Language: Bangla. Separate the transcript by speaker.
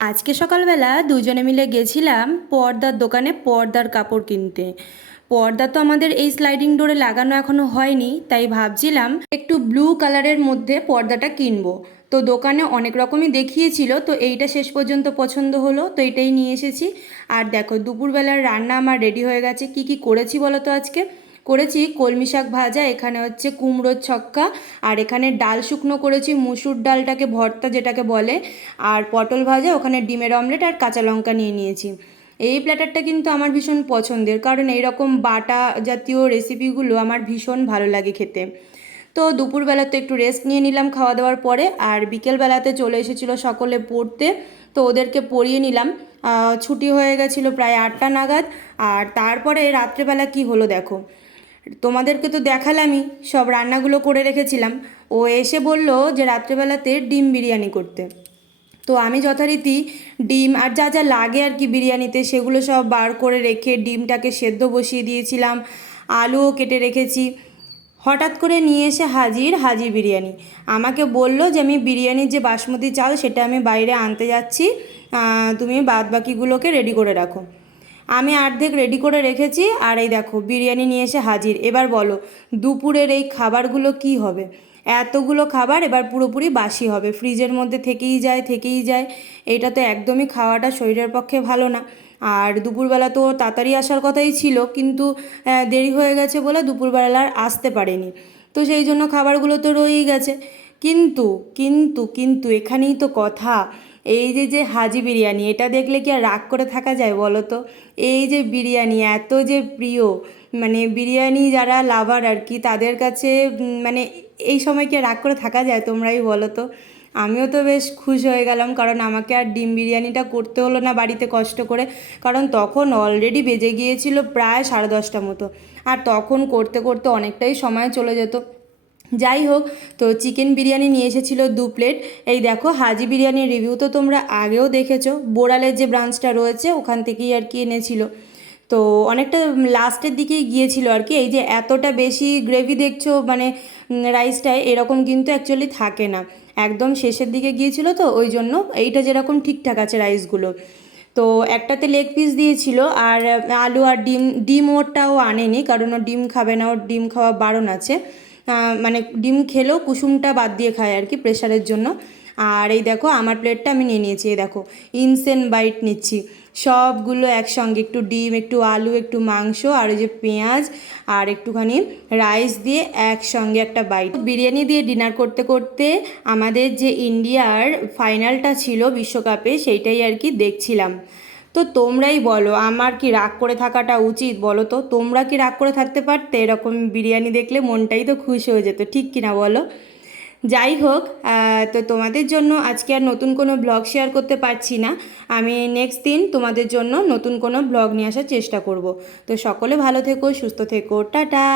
Speaker 1: আজকে সকালবেলা দুজনে মিলে গেছিলাম পর্দার দোকানে পর্দার কাপড় কিনতে। পর্দা তো আমাদের এই স্লাইডিং ডোরে লাগানো এখনও হয়নি, তাই ভাবছিলাম একটু ব্লু কালারের মধ্যে পর্দাটা কিনবো। তো দোকানে অনেক রকমই দেখিয়েছিল, তো এইটা শেষ পর্যন্ত পছন্দ হলো, তো এটাই নিয়ে এসেছি। আর দেখো, দুপুরবেলার রান্না আমার রেডি হয়ে গেছে। কি কি করেছি বলো তো আজকে? করেছি, কলমি শাক ভাজা, এখানে হচ্ছে কুমড়োর ছক্কা, আর এখানে ডাল শুকনো করেছি, মুসুর ডালটাকে ভর্তা যেটাকে বলে, আর পটল ভাজা, ওখানে ডিমের অমলেট আর কাঁচা লঙ্কা নিয়ে নিয়েছি। এই প্ল্যাটারটা কিন্তু আমার ভীষণ পছন্দের, কারণ এইরকম বাটা জাতীয় রেসিপিগুলো আমার ভীষণ ভালো লাগে খেতে। তো দুপুরবেলাতে একটু রেস্ট নিয়ে নিলাম খাওয়া দাওয়ার পরে, আর বিকেলবেলাতে চলে এসেছিল সকলে পড়তে, তো ওদেরকে পড়িয়ে নিলাম। ছুটি হয়ে গেছিল প্রায় আটটা নাগাদ, আর তারপরে রাত্রেবেলা কি হলো দেখো। তোমাদেরকে তো দেখালামই, সব রান্নাগুলো করে রেখেছিলাম। ও এসে বলল যে রাত্রেবেলাতে ডিম বিরিয়ানি করতে। তো আমি যথারীতি ডিম আর যা যা লাগে আর কি বিরিয়ানিতে সেগুলো সব বার করে রেখে ডিমটাকে সেদ্ধ বসিয়ে দিয়েছিলাম, আলুও কেটে রেখেছি। হঠাৎ করে নিয়ে এসে হাজির হাজির বিরিয়ানি। আমাকে বলল যে আমি বিরিয়ানির যে বাসমতি চাল সেটা আমি বাইরে আনতে যাচ্ছি তুমি বাদ বাকিগুলোকে রেডি করে রাখো। আমি অর্ধেক রেডি করে রেখেছি, আর এই দেখো, বিরিয়ানি নিয়ে এসে হাজির। এবার বলো, দুপুরের এই খাবারগুলো কি হবে? এতগুলো খাবার এবার পুরোপুরি বাসি হবে। ফ্রিজের মধ্যে থেকেই যায় থেকেই যায়। এটা তো একদমই খাওয়াটা শরীরের পক্ষে ভালো না। আর দুপুরবেলা তো তাড়াতাড়ি আসার কথাই ছিল, কিন্তু দেরি হয়ে গেছে বলে দুপুরবেলা আর আসতে পারেনি। তো সেই জন্য খাবারগুলো তো রয়েই গেছে। কিন্তু কিন্তু কিন্তু এখানেই তো কথা। এই যে যে হাজি বিরিয়ানি, এটা দেখলে কি আর রাগ করে থাকা যায় বলো তো এই যে বিরিয়ানি, এত যে প্রিয় মানে বিরিয়ানি যারা লাভার আর কি, তাদের কাছে মানে এই সময় কি রাগ করে থাকা যায় তোমরাই বলো তো আমিও তো বেশ খুশ হয়ে গেলাম, কারণ আমাকে আর ডিম বিরিয়ানিটা করতে হলো না বাড়িতে কষ্ট করে, কারণ তখন অলরেডি বেজে গিয়েছিল প্রায় সাড়ে দশটা মতো। আর তখন করতে করতে অনেকটাই সময় চলে যেত। যাই হোক, তো চিকেন বিরিয়ানি নিয়ে এসেছিল দু প্লেট। এই দেখো, হাজি বিরিয়ানির রিভিউ তো তোমরা আগেও দেখেছ। বোড়ালের যে ব্রাঞ্চটা রয়েছে, ওখান থেকেই আর কি এনেছিল। তো অনেকটা লাস্টের দিকেই গিয়েছিল আর কি। এই যে এতটা বেশি গ্রেভি দেখছ মানে রাইসটায় এরকম কিন্তু অ্যাকচুয়ালি থাকে না। একদম শেষের দিকে গিয়েছিল তো, ওই জন্য এইটা যেরকম ঠিকঠাক আছে রাইসগুলো তো একটাতে লেগ পিস দিয়েছিল, আর, আলু আর ডিম ডিম ওরটাও আনেনি, কারণ ও ডিম খাবে না, ওর ডিম খাওয়া বারণ আছে। মানে ডিম খেলেও কুসুমটা বাদ দিয়ে খায় আর কি প্রেশারের জন্য। আর এই দেখো, আমার প্লেটটা আমি নিয়ে নিয়েছি, এই দেখো ইনসেন বাইট নিচ্ছি। সবগুলো একসঙ্গে, একটু ডিম, একটু আলু, একটু মাংস, আর ওই যে পেঁয়াজ, আর একটুখানি রাইস দিয়ে একসঙ্গে একটা বাইট বিরিয়ানি দিয়ে ডিনার করতে করতে আমাদের যে ইন্ডিয়ার ফাইনালটা ছিল বিশ্বকাপে, সেইটাই আর কি দেখছিলাম। তো তোমরাই বলো, আমার কি রাগ করে থাকাটা উচিত? বলো তো, তোমরা কি রাগ করে থাকতে পারতে? এরকম বিরিয়ানি দেখলে মনটাই তো খুশি হয়ে যেত, ঠিক কিনা বলো? যাই হোক তো তোমাদের জন্য আজকে আর নতুন কোনো ব্লগ শেয়ার করতে পারছি না। আমি নেক্সট দিন তোমাদের জন্য নতুন কোনো ব্লগ নিয়ে আসার চেষ্টা করব। তো সকলে ভালো থেকো, সুস্থ থেকো, টাটা!